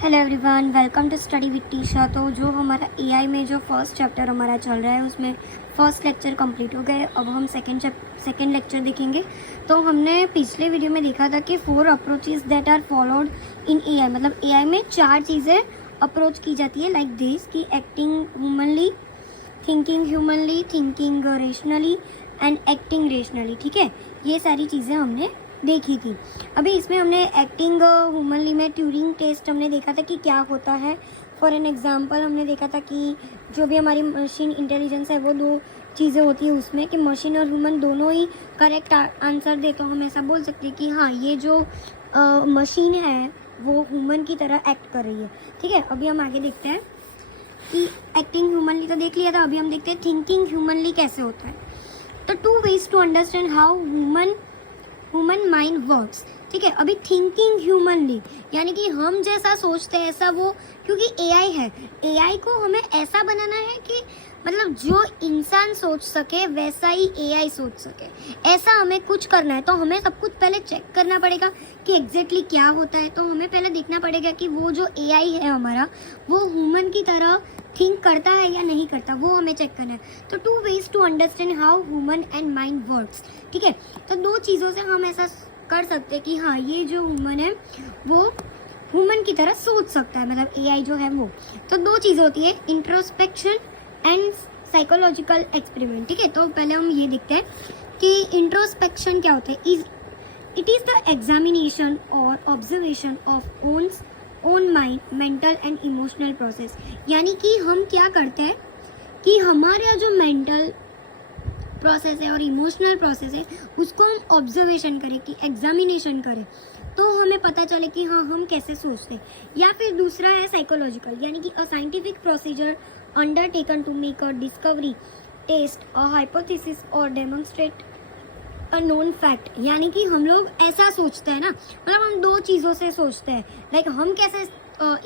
Hello everyone, welcome to study with Tisha. तो जो हमारा एआई में जो फर्स्ट चैप्टर हमारा चल रहा है उसमें फर्स्ट लेक्चर कंप्लीट हो गए। अब हम सेकेंड लेक्चर देखेंगे। तो हमने पिछले वीडियो में देखा था कि 4 approaches that are followed in AI, मतलब एआई में 4 चीज़ें अप्रोच की जाती है लाइक दिस कि acting humanly, thinking rationally and acting rationally. ठीक है, ये सारी चीज़ें हमने देखी थी। अभी इसमें हमने एक्टिंग ह्यूमनली में ट्यूरिंग टेस्ट हमने देखा था कि क्या होता है। फॉर एन एग्जांपल हमने देखा था कि जो भी हमारी मशीन इंटेलिजेंस है वो 2 चीज़ें होती है उसमें कि मशीन और ह्यूमन दोनों ही करेक्ट आंसर दे, तो हम ऐसा बोल सकते हैं कि हाँ, ये जो मशीन है वो ह्यूमन की तरह एक्ट कर रही है। ठीक है, अभी हम आगे देखते हैं कि एक्टिंग ह्यूमनली तो देख लिया था। अभी हम देखते हैं थिंकिंग ह्यूमनली कैसे होता है। तो 2 ways to understand how human mind works. ठीक है, अभी थिंकिंग ह्यूमनली यानी कि हम जैसा सोचते हैं ऐसा वो, क्योंकि एआई है, एआई को हमें ऐसा बनाना है कि मतलब जो इंसान सोच सके वैसा ही एआई सोच सके, ऐसा हमें कुछ करना है। तो हमें सब कुछ पहले चेक करना पड़ेगा कि एग्जैक्टली क्या होता है। तो हमें पहले देखना पड़ेगा कि वो जो एआई है हमारा वो ह्यूमन की तरह थिंक करता है या नहीं करता, वो हमें चेक करना है। तो 2 ways to understand how human and mind works. ठीक है, तो 2 चीज़ों से हम ऐसा कर सकते हैं कि हाँ, ये जो ह्यूमन है वो ह्यूमन की तरह सोच सकता है, मतलब एआई जो है वो। तो 2 चीज़ें होती है, इंट्रोस्पेक्शन एंड साइकोलॉजिकल एक्सपेरिमेंट। ठीक है, तो पहले हम ये देखते हैं कि इंट्रोस्पेक्शन क्या होता है। इट इज़ द एग्जामिनेशन और observation of own mind, mental and emotional process. यानी कि हम क्या करते हैं कि हमारा जो मेंटल प्रोसेस है और इमोशनल प्रोसेस है उसको हम ऑब्जर्वेशन करें, कि एग्जामिनेशन करें, तो हमें पता चले कि हाँ, हम कैसे सोचते हैं। या फिर दूसरा है साइकोलॉजिकल, यानी कि a scientific procedure undertaken to make a discovery, test a hypothesis और डेमोन्स्ट्रेट अ नोन फैक्ट। यानी कि हम लोग ऐसा सोचते हैं ना, मतलब हम 2 चीज़ों से सोचते हैं। लाइक हम कैसे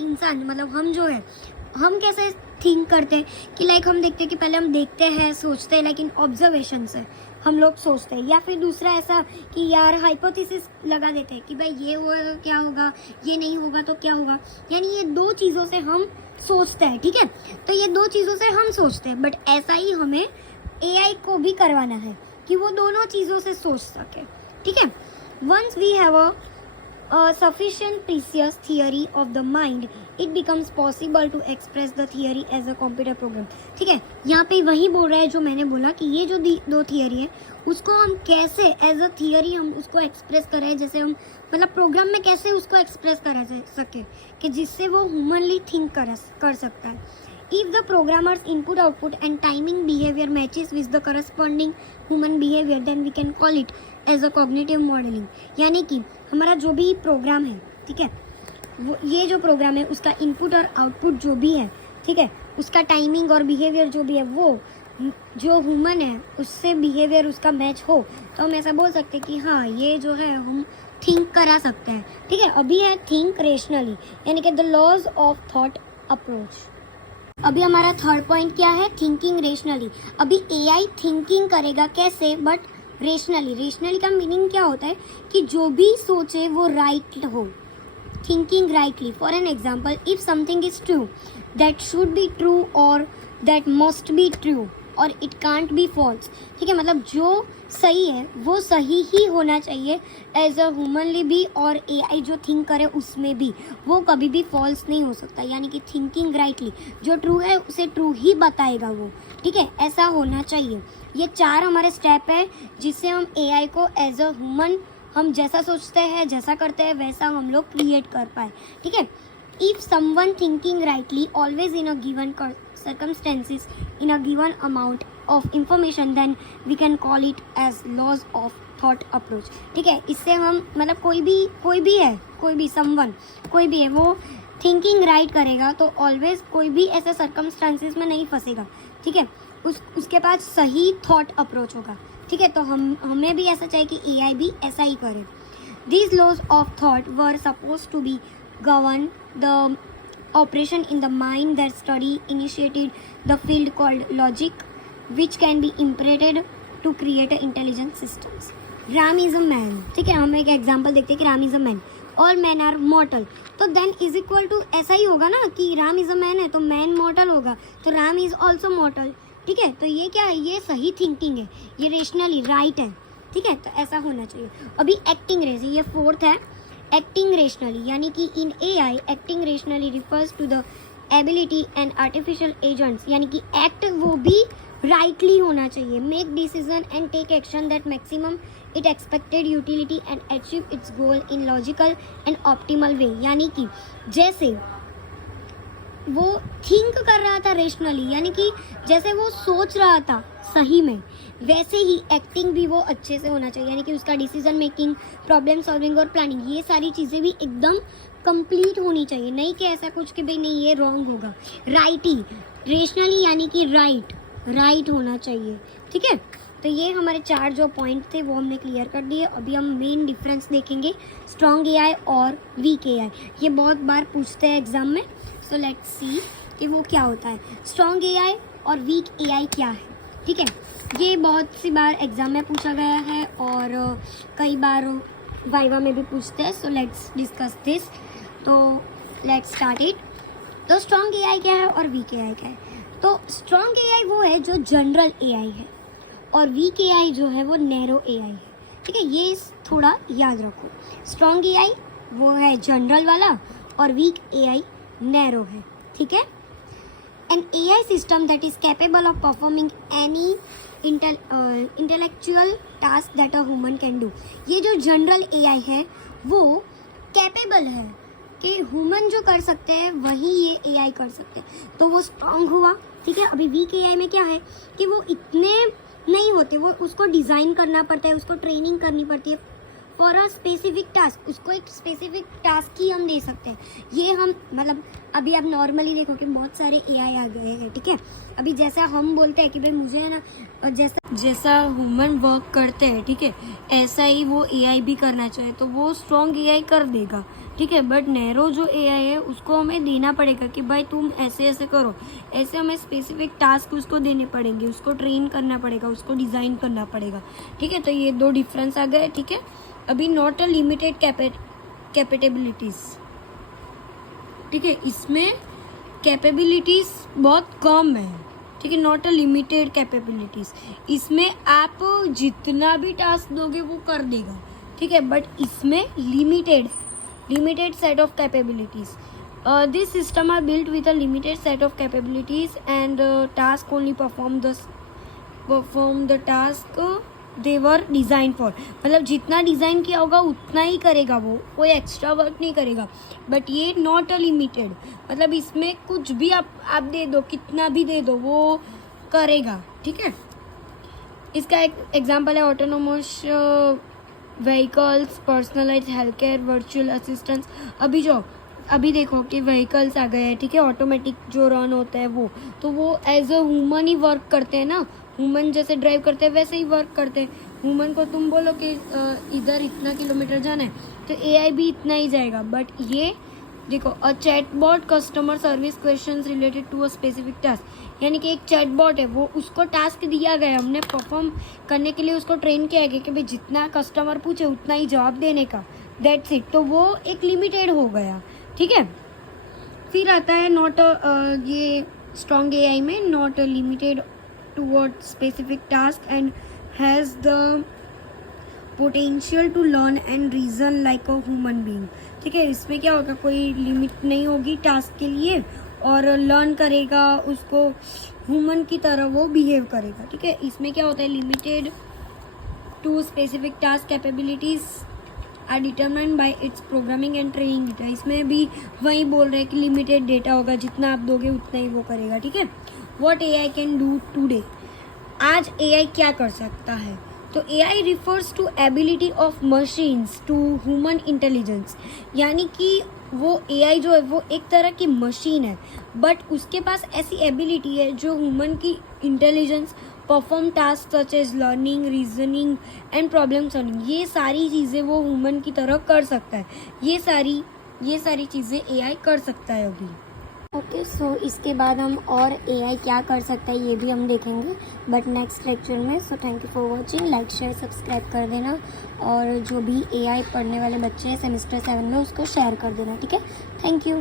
इंसान, मतलब हम जो है हम कैसे थिंक करते हैं कि लाइक हम देखते हैं कि पहले हम देखते हैं, सोचते हैं, लेकिन ऑब्जर्वेशन से हम लोग सोचते हैं। या फिर दूसरा ऐसा कि यार हाइपोथेसिस लगा देते हैं कि भाई ये हुआ तो क्या होगा, ये नहीं होगा तो क्या होगा। यानी ये 2 चीज़ों से हम सोचते हैं। ठीक है, तो ये 2 चीज़ों से हम सोचते हैं, बट ऐसा ही हमें एआई को भी करवाना है कि वो दोनों चीज़ों से सोच सके। ठीक है, once we have a sufficient precise theory of the mind, it becomes possible to express the theory as a computer program। ठीक है, यहाँ पे वही बोल रहा है जो मैंने बोला कि ये जो 2 थियरी है उसको हम कैसे एज अ थियरी हम उसको एक्सप्रेस करें, जैसे हम मतलब प्रोग्राम में कैसे उसको एक्सप्रेस करा सके कि जिससे वो ह्यूमनली थिंक कर सकता है। If the programmer's input output and timing behavior matches with the corresponding human behavior, then we can call it as a cognitive modeling। यानी कि हमारा जो भी प्रोग्राम है, ठीक है, वो ये जो प्रोग्राम है उसका इनपुट और आउटपुट जो भी है, ठीक है, उसका टाइमिंग और बिहेवियर जो भी है वो जो ह्यूमन है उससे बिहेवियर उसका मैच हो, तो हम ऐसा बोल सकते हैं कि हाँ, ये जो है हम थिंक करा सकते हैं। ठीक है, अभी है थिंक रेशनली, यानी कि the laws of thought approach. अभी हमारा 3rd पॉइंट क्या है, थिंकिंग रेशनली। अभी एआई थिंकिंग करेगा कैसे, बट रेशनली। रेशनली का मीनिंग क्या होता है कि जो भी सोचे वो राइट हो, thinking rightly. For an example, if something is true, that should be true और दैट मस्ट बी ट्रू और इट कांट बी फॉल्स। ठीक है, मतलब जो सही है वो सही ही होना चाहिए एज अ ह्यूमनली भी, और एआई जो थिंक करे उसमें भी वो कभी भी फॉल्स नहीं हो सकता। यानी कि थिंकिंग राइटली, जो ट्रू है उसे ट्रू ही बताएगा वो। ठीक है, ऐसा होना चाहिए। ये 4 हमारे स्टेप है जिससे हम एआई को एज अ ह्यूमन हम जैसा सोचते हैं, जैसा करते हैं वैसा हम लोग क्रिएट कर पाए। ठीक है, if someone thinking rightly always in a given circumstances in a given amount of information, then we can call it as laws of thought approach। ठीक है, इससे हम मतलब कोई भी someone कोई भी है वो थिंकिंग राइट करेगा तो ऑलवेज कोई भी ऐसे सर्कमस्टांसिस में नहीं फंसेगा। ठीक है, उसके पास सही थॉट अप्रोच होगा। ठीक है, तो हमें भी ऐसा चाहिए कि एआई भी ऐसा ही करे। These laws of thought were supposed to be govern the operation in the mind. That study initiated the field called logic, which can be implemented to create intelligent systems। Ram is a man. ठीक है, हम एक example देखते हैं कि Ram is a man. All man are mortal, तो then is equal to ऐसा ही होगा ना कि राम इज अ मैन है तो मैन मॉर्टल होगा, तो राम इज ऑल्सो मॉर्टल। ठीक है, तो ये क्या है, ये सही थिंकिंग है, ये रेशनली राइट है। ठीक है, तो ऐसा होना चाहिए। अभी एक्टिंग रेस, ये फोर्थ है, एक्टिंग रेशनली, यानी कि in AI acting rationally refers to the ability and artificial agents, यानी कि एक्ट वो भी राइटली होना चाहिए, make decision and take action that maximum it expected utility and achieve its goal in logical and optimal way, यानी कि जैसे वो थिंक कर रहा था रेशनली, यानी कि जैसे वो सोच रहा था सही में, वैसे ही एक्टिंग भी वो अच्छे से होना चाहिए, यानी कि उसका डिसीजन मेकिंग, प्रॉब्लम सॉल्विंग और प्लानिंग, ये सारी चीज़ें भी एकदम कंप्लीट होनी चाहिए, नहीं कि ऐसा कुछ कि भाई नहीं ये रॉन्ग होगा, राइट ही, रेशनली यानी कि राइट होना चाहिए। ठीक है, तो ये हमारे 4 जो पॉइंट थे वो हमने क्लियर कर दिए। अभी हम मेन डिफरेंस देखेंगे स्ट्रॉन्ग एआई और वीक एआई, ये बहुत बार पूछते हैं एग्जाम में, सो लेट्स सी कि वो क्या होता है, स्ट्रॉन्ग एआई और वीक एआई क्या है। ठीक है, ये बहुत सी बार एग्जाम में पूछा गया है और कई बार वाइवा में भी पूछते हैं, सो लेट्स डिस्कस दिस। तो लेट्स स्टार्ट इट। तो स्ट्रॉन्ग एआई क्या है और वीक एआई क्या है। तो स्ट्रॉन्ग एआई वो है जो जनरल एआई है और वीक एआई जो है वो नैरो एआई है। ठीक है, ये थोड़ा याद रखो, स्ट्रॉन्ग एआई वो है जनरल वाला और वीक एआई नैरो है। ठीक है, an AI system that is capable of performing any intellectual task that a human can do। ये जो जनरल AI है वो कैपेबल है कि ह्यूमन जो कर सकते हैं वही ये AI कर सकते हैं, तो वो स्ट्रांग हुआ। ठीक है, अभी वीक AI में क्या है कि वो इतने नहीं होते, वो उसको डिज़ाइन करना पड़ता है, उसको ट्रेनिंग करनी पड़ती है फॉर अ स्पेसिफिक टास्क, उसको एक स्पेसिफिक टास्क ही हम दे सकते हैं। ये हम मतलब अभी आप नॉर्मली देखो कि बहुत सारे एआई आ गए हैं। ठीक है, अभी जैसा हम बोलते हैं कि भाई मुझे है ना जैसा ह्यूमन वर्क करते हैं, ठीक है, ऐसा ही वो एआई भी करना चाहे तो वो स्ट्रॉन्ग एआई कर देगा। ठीक है, बट नैरो जो एआई है उसको हमें देना पड़ेगा कि भाई तुम ऐसे ऐसे करो, ऐसे हमें स्पेसिफिक टास्क उसको देने पड़ेंगे, उसको ट्रेन करना पड़ेगा, उसको डिज़ाइन करना पड़ेगा। ठीक है, तो ये 2 डिफरेंस आ गए। ठीक है, अभी नॉट अ लिमिटेड कैपेबिलिटीज। ठीक है, इसमें कैपेबिलिटीज बहुत कम है। ठीक है, नॉट अ लिमिटेड कैपेबिलिटीज, इसमें आप जितना भी टास्क दोगे वो कर देगा। ठीक है, बट इसमें limited set of capabilities. This system are built with a limited set of capabilities and task only perform the task they were designed for। मतलब जितना डिज़ाइन किया होगा उतना ही करेगा, वो कोई एक्स्ट्रा वर्क नहीं करेगा। बट ये नॉट अ लिमिटेड, मतलब इसमें कुछ भी आप दे दो, कितना भी दे दो वो करेगा। ठीक है, इसका एक एग्जांपल है autonomous vehicles, personalise health care, virtual assistants. अभी देखो कि व्हीकल्स आ गए हैं। ठीक है, ऑटोमेटिक जो रन होता है वो एज अ ह्यूमन ही वर्क करते हैं ना, ह्यूमन जैसे ड्राइव करते हैं वैसे ही वर्क करते हैं। ह्यूमन को तुम बोलो कि इधर इतना किलोमीटर जाना है तो एआई भी इतना ही जाएगा। बट ये देखो, a chatbot customer service questions related to a specific task, यानी कि एक चैटबॉट है, वो उसको टास्क दिया गया, हमने परफॉर्म करने के लिए उसको ट्रेन किया गया कि भाई जितना कस्टमर पूछे उतना ही जवाब देने का, दैट्स इट। तो वो एक लिमिटेड हो गया। ठीक है, फिर आता है नॉट ये स्ट्रॉन्ग एआई में not limited toward specific task and has the potential to learn and reason like a human being. ठीक है, इसमें क्या होगा, कोई लिमिट नहीं होगी टास्क के लिए और लर्न करेगा, उसको ह्यूमन की तरह वो बिहेव करेगा। ठीक है, इसमें क्या होता है, limited to specific task capabilities are determined by its programming and training data. इसमें भी वही बोल रहे हैं कि लिमिटेड डेटा होगा, जितना आप दोगे उतना ही वो करेगा। ठीक है, what AI can do today, आज एआई क्या कर सकता है। तो AI refers to ability of machines to human intelligence, यानी कि वो AI जो है वो एक तरह की मशीन है, बट उसके पास ऐसी एबिलिटी है जो ह्यूमन की intelligence, perform task such as learning, reasoning and problem solving, ये सारी चीज़ें वो ह्यूमन की तरह कर सकता है। ये सारी चीज़ें AI कर सकता है अभी। ओके, सो इसके बाद हम और एआई क्या कर सकता है ये भी हम देखेंगे, बट नेक्स्ट लेक्चर में। So thank you for watching, like share subscribe कर देना, और जो भी एआई पढ़ने वाले बच्चे हैं सेमेस्टर 7 में उसको शेयर कर देना, ठीक है। Thank you.